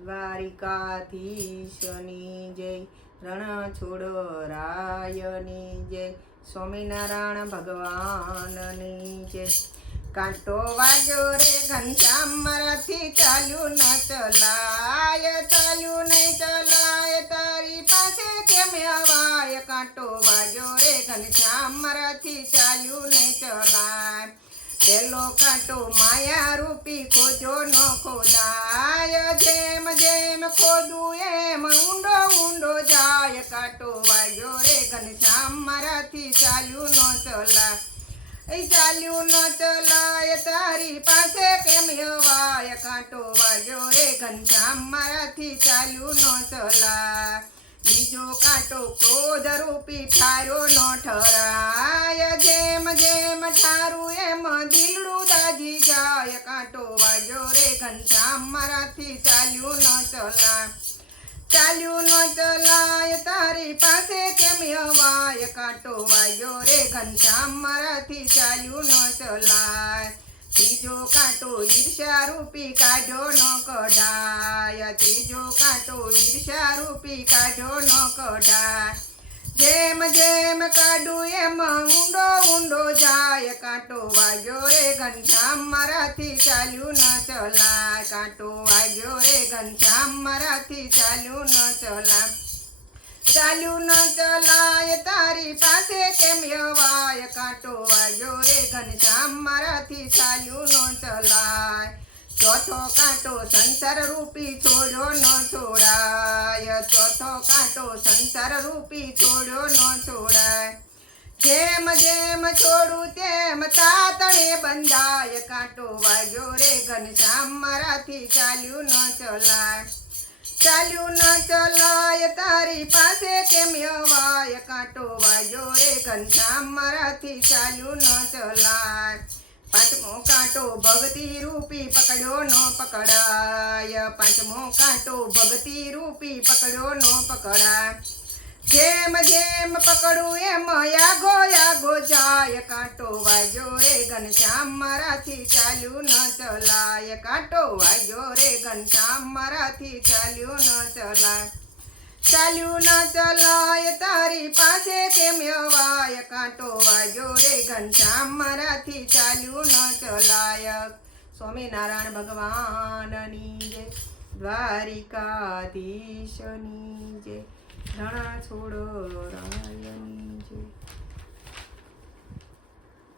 દ્વારિકાધીશની જય, રણછોડરાયની જય, સ્વામિનારાયણ ભગવાનની જય। કાંટો વાગ્યો રે ઘનશ્યામ મારાથી ચાલ્યું ન ચલાય, ચાલ્યું નહીં ચલાય, તારી પાસે કેમ અવાય। કાંટો વાગ્યો રે ઘનશ્યામ મારાથી ચાલ્યું નહીં ચલાય, પેલો કાંટો માયા રૂપી ખોજો ન ખોદાય, જેમ જેમ ખોદું એમ ઊંડો ઊંડો જાય। કાંટો વાગ્યો રે ઘનશ્યામ મારાથી ચાલ્યું ન ચલાય, ચાલ્યું ન ચલાય, તારી પાસે કેમ અવાય। કાંટો વાગ્યો રે ઘનશ્યામ મારાથી ચાલ્યું ન ચલાય, બીજો કાંટો ક્રોધ રૂપી ઠાર્યો ન ઠરાય, જેમ જેમ ઠારું એમ દિલડું દાજી જાય। કાંટો વાગ્યો રે ઘનશ્યામ મારાથી ચાલ્યું ન ચલાય, ચાલ્યું ન ચલાય, તારી પાસે કેમ અવાય। કાંટો વાગ્યો રે ઘનશ્યામ મારાથી ચાલ્યું ન ચલાય, ત્રીજો કાંટો ઈર્ષ્યા રૂપી કાઢ્યો ન કઢાય, ત્રીજો કાંટો ઈર્ષ્યા રૂપી કાઢ્યો ન કઢાય, જેમ જેમ કાઢું એમ ઊંડો ઊંડો જાય। કાંટો વાગ્યો રે ઘનશ્યામ મારાથી ચાલ્યું ન ચલાય, કાંટો વાગ્યો રે ઘનશ્યામ મારાથી ચાલ્યું ન ચલાય, ચાલ્યું ન ચલાય, તારી પાસે કેમ અવાય। કાંટો વાગ્યો રે ઘનશ્યામ મારાથી ચાલ્યું ન ચલાય, ચોથો કાંટો સંસાર રૂપી છોડ્યો ન છોડાય, ચોથો કાંટો સંસાર રૂપી છોડ્યો ન છોડાય, જેમ જેમ છોડું તેમ તાતણે બંધાય। કાંટો વાગ્યો રે ઘનશ્યામ મારાથી ચાલ્યું ન ચલાય, ચાલ્યું ન ચલાય, તારી પાસે કેમ અવાય। કાંટો વાગ્યો રે ઘનશ્યામ મારાથી ચાલ્યું ન ચલાય, પાંચમો કાંટો ભક્તિ રૂપી પકડ્યો ન પકડાય, પાંચમો કાંટો ભક્તિ રૂપી પકડ્યો ન પકડાય, જેમ જેમ પકડું એમ યાગો યાગો જાય। કાંટો વાગ્યો રે ઘનશ્યામ મારાથી ચાલ્યું ન ચલાય, કાંટો વાગ્યો રે ઘનશ્યામ મારાથી ચાલ્યું ન ચલાય, ચાલ્યું ન ચલાય, તારી પાસે કેમ અવાય। કાંટો વાગ્યો રે ઘનશ્યામ મારાથી ચાલ્યું ન ચલાય। સ્વામિનારાયણ ભગવાનની જય, દ્વારિકાધીશની જય, રણછોડરાયની જય।